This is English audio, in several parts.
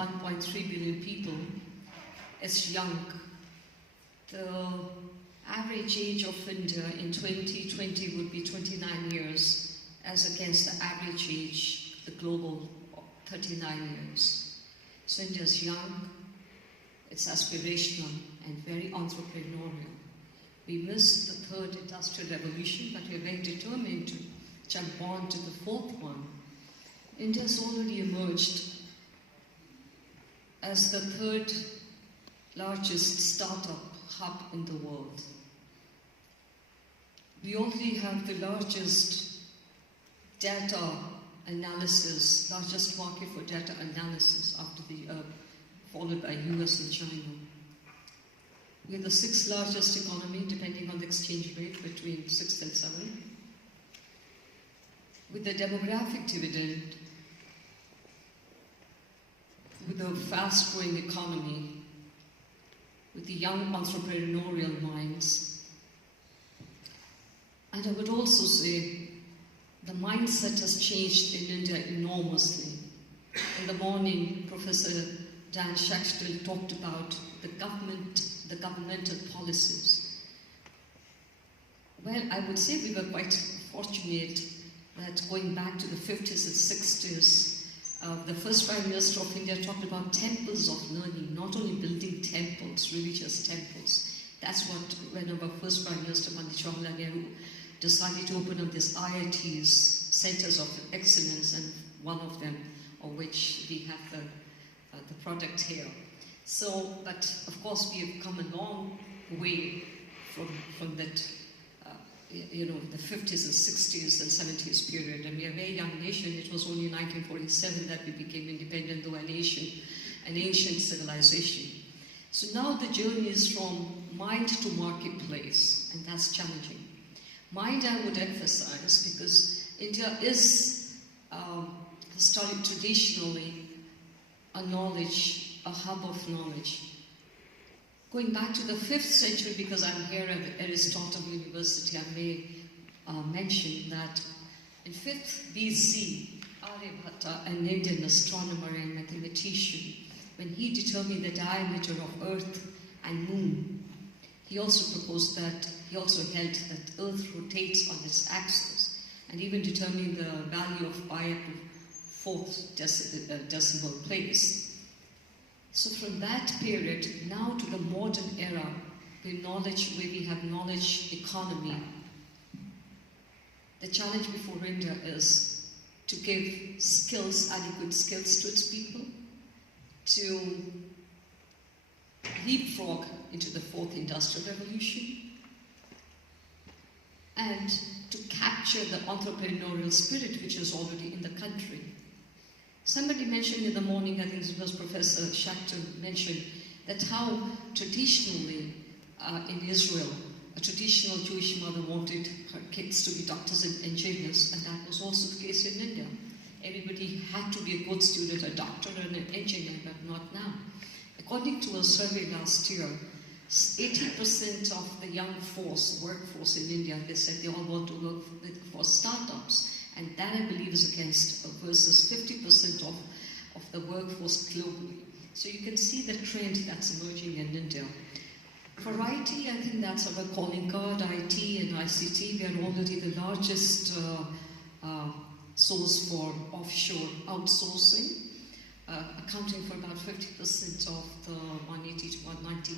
1.3 billion people is young. The average age of India in 2020 would be 29 years, as against the average age, the global, 39 years. So India is young, it's aspirational, and very entrepreneurial. We missed the third industrial revolution, but we're very determined to jump on to the fourth one. India has already emerged as the third largest startup hub in the world. We already have the largest data analysis, largest market for data analysis after followed by US and China. We are the sixth largest economy, depending on the exchange rate, between 6 and 7. With the demographic dividend, with a fast-growing economy, with the young entrepreneurial minds. And I would also say the mindset has changed in India enormously. In the morning, Professor Dan Shaxtel talked about the governmental policies. Well, I would say we were quite fortunate that going back to the 50s and 60s, the first Prime Minister of India talked about temples of learning, not only building temples, religious temples. That's what, when our first Prime Minister, Pandit Jawaharlal Nehru, decided to open up these IITs, Centers of Excellence, and one of them, of which we have the product here. So, but of course we have come a long way from that, the 50s and 60s and 70s period, and we are a very young nation. It was only in 1947 that we became independent, though an ancient civilization. So now the journey is from mind to marketplace, and that's challenging. Mind, I would emphasize, because India is traditionally a hub of knowledge. Going back to the 5th century, because I'm here at Aristotle University, I may mention that in 5th BC, Aryabhatta, an Indian astronomer and mathematician, when he determined the diameter of Earth and Moon, he also held that Earth rotates on its axis, and even determined the value of pi to 4th decimal place. So from that period now to the modern era, where we have knowledge economy, the challenge before India is to give adequate skills to its people, to leapfrog into the 4th industrial revolution, and to capture the entrepreneurial spirit which is already in the country. Somebody mentioned in the morning, I think it was Professor Shaxtel mentioned, that how traditionally in Israel, a traditional Jewish mother wanted her kids to be doctors and engineers, and that was also the case in India. Everybody had to be a good student, a doctor and an engineer, but not now. According to a survey last year, 80% of the young workforce in India, they said they all want to work for startups. And that, I believe, is against versus 50% of the workforce globally. So you can see the trend that's emerging in India. For IT, I think that's our calling card. IT and ICT, we are already the largest source for offshore outsourcing, accounting for about 50% of the $180 to $190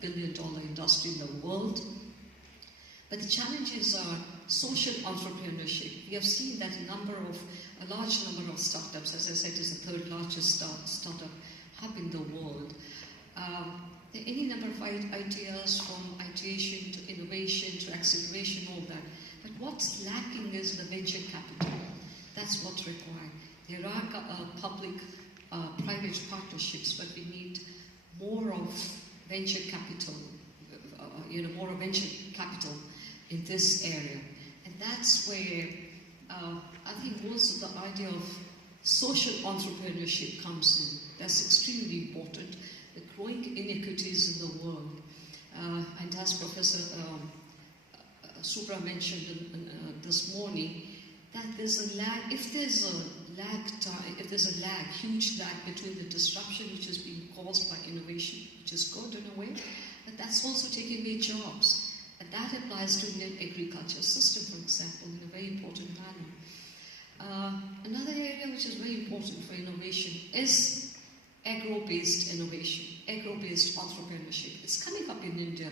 billion industry in the world. But the challenges are social entrepreneurship. We have seen that a large number of startups, as I said, is the third largest startup hub in the world. There are any number of ideas, from ideation to innovation to acceleration, all that. But what's lacking is the venture capital. That's what's required. There are public-private partnerships, but we need more of venture capital, more of venture capital in this area. And that's where I think also the idea of social entrepreneurship comes in. That's extremely important. The growing inequities in the world, and as Professor Subra mentioned this morning, that there's a if there's a if there's a lag, huge lag between the disruption which is being caused by innovation, which is good in a way, but that's also taking away jobs. And that applies to Indian agriculture system, for example, in a very important manner. Another area which is very important for innovation is agro-based innovation, agro-based entrepreneurship. It's coming up in India,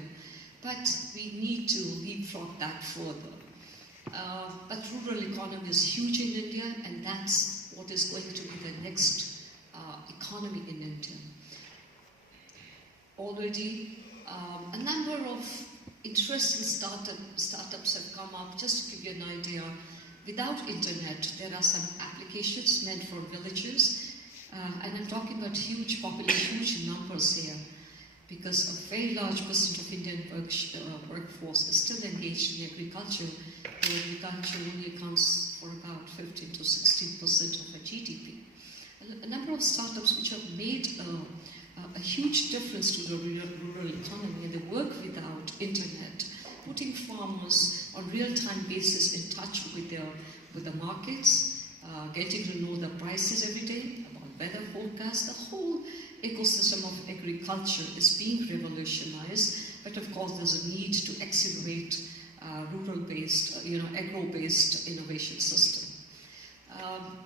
but we need to leapfrog that further. But rural economy is huge in India, and that's what is going to be the next economy in India. Already, a number of interesting startups have come up. Just to give you an idea, without internet, there are some applications meant for villages, and I'm talking about huge population, huge numbers here, because a very large percent of Indian workforce is still engaged in agriculture. Agriculture only accounts for about 15 to 16% of the GDP. A number of startups which have made a huge difference to the rural economy, and they work without internet, putting farmers on real-time basis in touch with the markets, getting to know the prices every day, about weather forecasts. The whole ecosystem of agriculture is being revolutionized, but of course there's a need to accelerate rural-based, agro-based innovation system.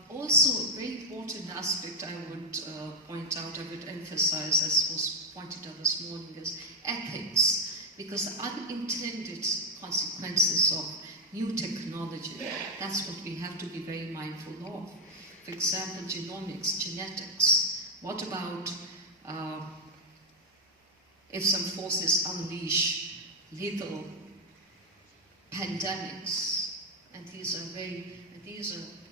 Also, a very important aspect I would point out, I would emphasize, as was pointed out this morning, is ethics, because the unintended consequences of new technology, that's what we have to be very mindful of. For example, genomics, genetics. What about if some forces unleash lethal pandemics? And these are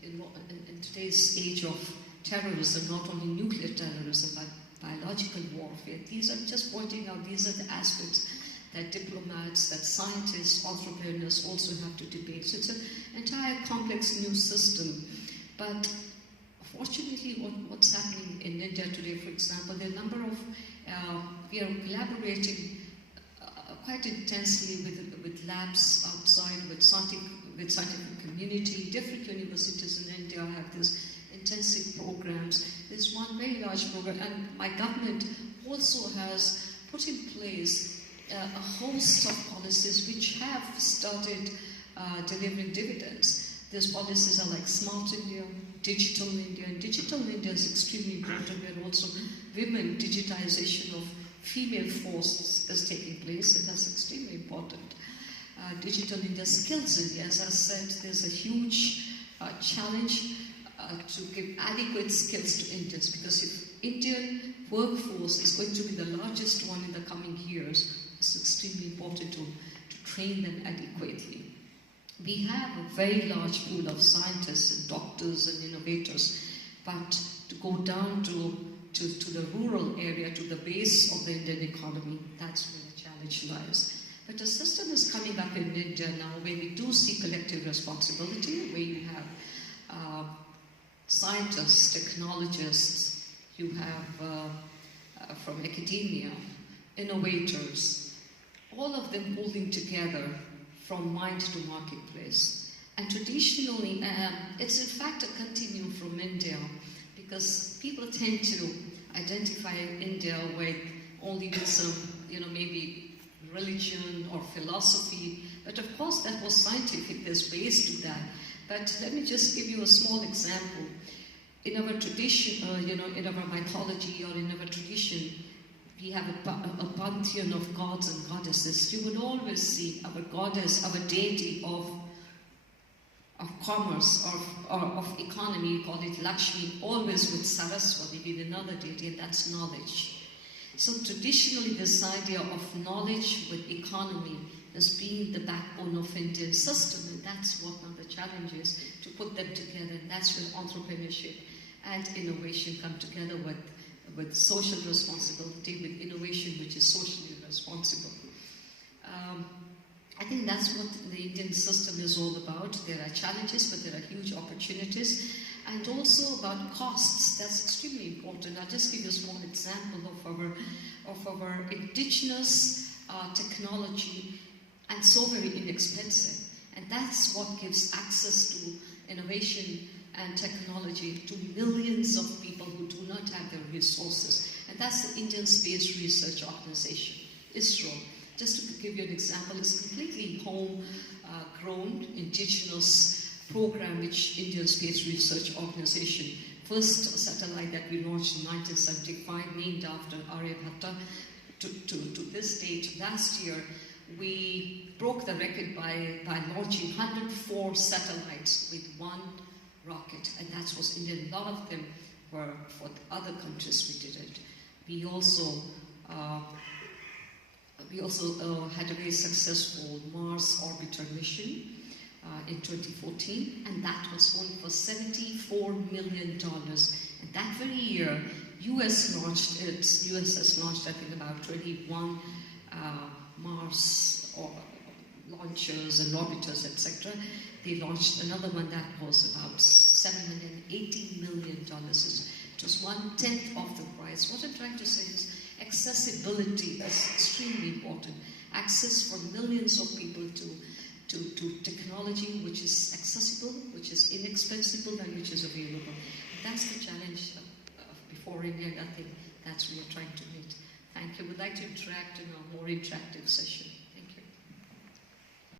in today's age of terrorism, not only nuclear terrorism, but biological warfare. These are just pointing out, these are the aspects that diplomats, that scientists, entrepreneurs also have to debate. So it's an entire complex new system. But fortunately, what's happening in India today, for example, there are a number of, we are collaborating quite intensely with labs outside, with scientific community. Different universities in India have this intensive programs. There's one very large program, and my government also has put in place a host of policies which have started delivering dividends. These policies are like Smart India, Digital India, and Digital India is extremely important. Where also women digitization of female force is taking place, and that's extremely important. Digital India, Skills India, as I said, there's a huge challenge to give adequate skills to Indians, because if Indian workforce is going to be the largest one in the coming years, it's extremely important to train them adequately. We have a very large pool of scientists and doctors and innovators, but to go down to the rural area, to the base of the Indian economy, that's where the challenge lies. But the system is coming up in India now where we do see collective responsibility, where you have scientists, technologists, you have from academia, innovators, all of them pulling together from mind to marketplace. And traditionally, it's in fact a continuum from India, because people tend to identify India with only with some, maybe religion or philosophy, but of course that was scientific, there's ways to that. But let me just give you a small example. In our tradition, in our mythology or in our tradition, we have a pantheon of gods and goddesses. You would always see our goddess, our deity of commerce or of economy, we call it Lakshmi, always with Saraswati, with another deity, and that's knowledge. So traditionally this idea of knowledge with economy has been the backbone of Indian system, and that's what one of the challenges, to put them together, and that's where entrepreneurship and innovation come together with social responsibility, with innovation which is socially responsible. I think that's what the Indian system is all about. There are challenges, but there are huge opportunities. And also about costs, that's extremely important. I'll just give you a small example of our indigenous technology, and so very inexpensive. And that's what gives access to innovation and technology to millions of people who do not have the resources. And that's the Indian Space Research Organization, ISRO. Just to give you an example, it's completely home-grown, indigenous program which Indian Space Research Organization, first satellite that we launched in 1975, named after Aryabhatta, to this date, last year, we broke the record by launching 104 satellites with one rocket, and that was Indian. A lot of them were for other countries we did it. We also had a very successful Mars orbiter mission in 2014, and that was only for $74 million. And that very year, US has launched, I think, about 21 Mars launchers and orbiters, etc. They launched another one that was about $780 million. It was 1/10 of the price. What I'm trying to say is accessibility is extremely important. Access for millions of people to technology which is accessible, which is inexpensive, and which is available. That's the challenge before India. I think that's what we are trying to meet. Thank you. We'd like to interact in a more interactive session.